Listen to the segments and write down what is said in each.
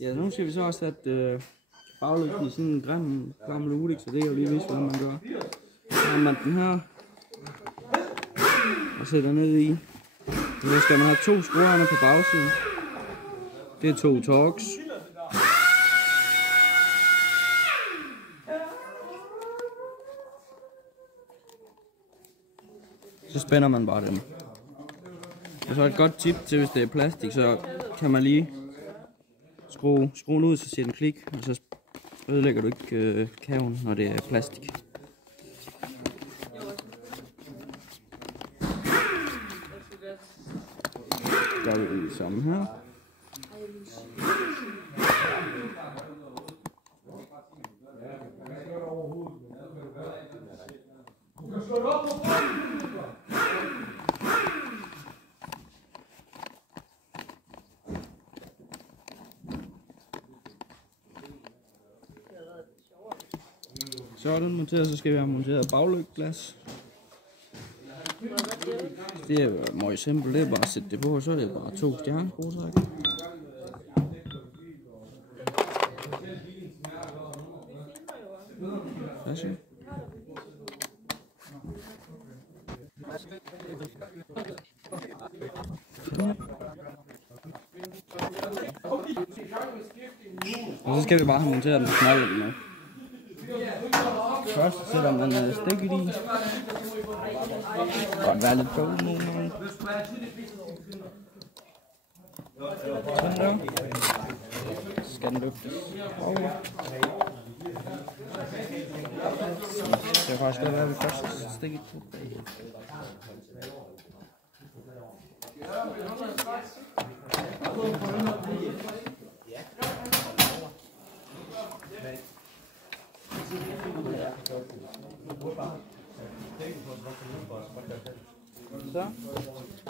Ja, nu skal vi så også sætte baglygten i sådan en grim ludik, så det er jo lige vist, hvordan man gør. Så har man den her og sætter ned i. Så skal man have 2 skruerne på bagsiden. Det er 2 torx. Så spænder man bare dem. Og så et godt tip til, hvis det er plastik, så kan man lige skrue den ud, så siger den klik, og så ødelægger du ikke kaven, når det er plastik. Der gør vi det samme her. Så er den monteret, så skal vi have monteret baglygtglas. Det er meget simpelt, det er bare at sætte det på, og så er det bare 2 stjerneskruetræk. Værsgo. Og så skal vi bare have monteret den på knolden med. Først sætter man stikket i. Godt være lidt dårligt nogle gange. Sådan der. Så skal den løftes over. Det kan faktisk godt være, at vi først stikker på. Så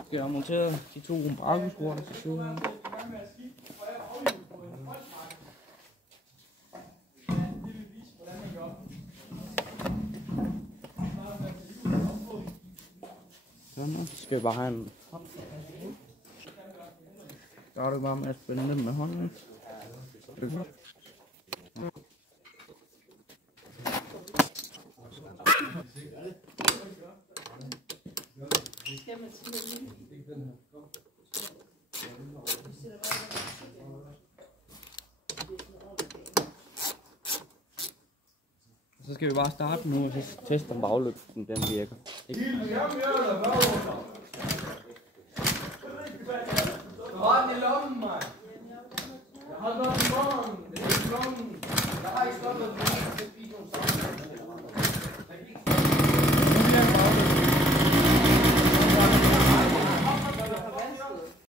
skal jeg montere de 2 rumbarkoskruer, der skal stå her. Sådan, så skal jeg bare have en hånd. Så er det bare med at spænde dem med hånden. Så skal vi bare starte nu og så teste om baglygten den virker. Hånden i lommen, mand! Jeg har godt i morgen! Det er ikke lommen! Jeg har ikke stoppet